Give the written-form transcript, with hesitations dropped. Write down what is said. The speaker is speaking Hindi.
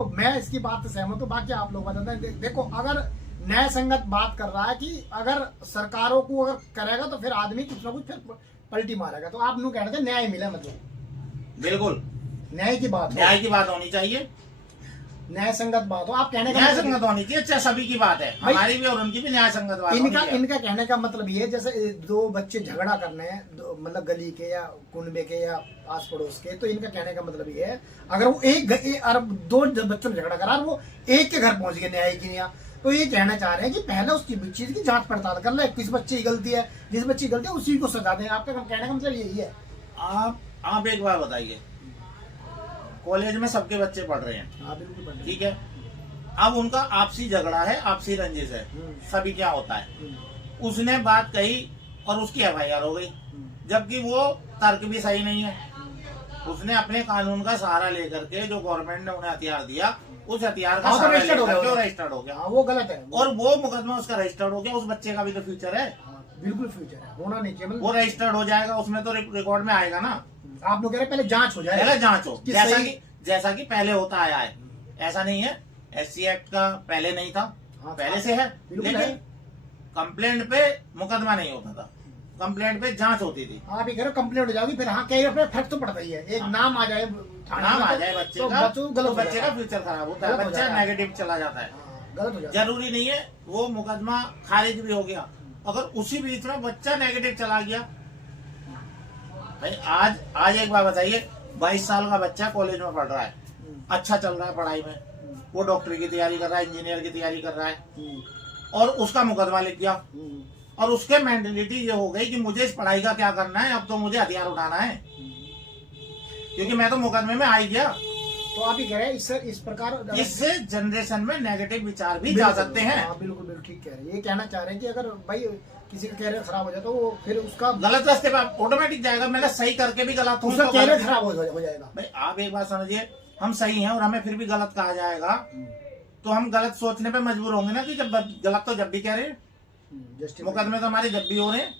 तो मैं इसकी बात से सहमत हूँ। बाकी आप लोग बताते हैं। देखो, अगर न्याय संगत बात कर रहा है कि अगर सरकारों को अगर करेगा तो फिर आदमी कुछ ना कुछ फिर पलटी मारेगा। तो आप लोग कह रहे थे न्याय मिले, मतलब बिल्कुल न्याय की बात हो, न्याय की बात होनी चाहिए, न्याय संगत बात हो। आप कहने का न्याय मतलब संगत होनी चाहिए। अच्छा, सभी की बात है, भाई, हमारी भी और उनकी भी न्याय संगत बात होनी इनका चाहिए। इनका कहने का मतलब ये है, जैसे दो बच्चे झगड़ा करने हैं, मतलब गली के या कुनबे के या आस पड़ोस के, तो इनका कहने का मतलब ये है, अगर वो दो बच्चों ने झगड़ा करा और वो एक के घर पहुंच गए न्याय की यहाँ, तो ये कहना चाह रहे हैं कि पहले उसकी चीज की जांच पड़ताल कर ले, किस बच्चे की गलती है, जिस बच्चे की गलती है उसी को सजा दें। आपका कहने का मतलब यही है। आप एक बार बताइए, कॉलेज में सबके बच्चे पढ़ रहे हैं, हाँ बिल्कुल पढ़ रहे हैं। ठीक है, अब उनका आपसी झगड़ा है, आपसी रंजिश है, सभी क्या होता है, उसने बात कही और उसकी एफआईआर हो गई, जबकि वो तर्क भी सही नहीं है। उसने अपने कानून का सहारा लेकर के, जो गवर्नमेंट ने उन्हें हथियार दिया, उस हथियार का सहारा लेकर के रजिस्टर्ड हो गया। हाँ, वो गलत है। और वो मुकदमा उसका रजिस्टर्ड हो गया। उस बच्चे का भी तो फ्यूचर है, बिल्कुल फ्यूचर है, होना नहीं चाहिए। वो रजिस्टर्ड हो जाएगा, उसमें तो रिकॉर्ड में आएगा ना। आप लोग कह रहे हैं पहले जांच हो जाए, पहले जांच हो, कि जैसा कि पहले होता आया है। ऐसा नहीं है, एससी एक्ट का पहले नहीं था, पहले से है, लेकिन कंप्लेंट पे मुकदमा नहीं होता था, कंप्लेंट पे जांच होती थी। आप ये कह रहे हो कंप्लेंट हो जाएगी, फिर हाँ कह रहे फर्क तो पड़ता ही है। एक नाम आ जाए, नाम आ जाए बच्चे तो का, गलत बच्चे का फ्यूचर खराब होता है, बच्चा नेगेटिव चला जाता है। गलत हो जाता है। जरूरी नहीं है वो मुकदमा खारिज भी हो गया, अगर उसी बीच में बच्चा नेगेटिव चला गया। भाई आज एक बात बताइए, 22 साल का बच्चा कॉलेज में पढ़ रहा है, अच्छा चल रहा है पढ़ाई में, वो डॉक्टरी की तैयारी कर रहा है, इंजीनियर की तैयारी कर रहा है, और उसका मुकदमा लिख गया, और उसके मेंटेलिटी ये हो गई कि मुझे इस पढ़ाई का क्या करना है, अब तो मुझे हथियार उठाना है, क्योंकि मैं तो मुकदमे में आ ही गया। तो आप ही कह रहे हैं इस प्रकार इससे जनरेशन में नेगेटिव विचार भी जा सकते हैं। बिल्कुल बिल्कुल ठीक कह रहे हैं। ये कहना चाह रहे हैं कि अगर भाई किसी का कैरियर खराब हो जाए तो वो फिर उसका गलत रास्ते पे ऑटोमेटिक जाएगा। मैंने सही करके भी गलत हूँ, उसका कैरियर खराब हो जाएगा। भाई आप एक बात समझिए, हम सही हैं और हमें फिर भी गलत कहा जाएगा, तो हम गलत सोचने पे मजबूर होंगे ना, कि जब गलत तो जब भी कह रहे हैं, मुकदमे तो हमारे जब भी हो रहे हैं।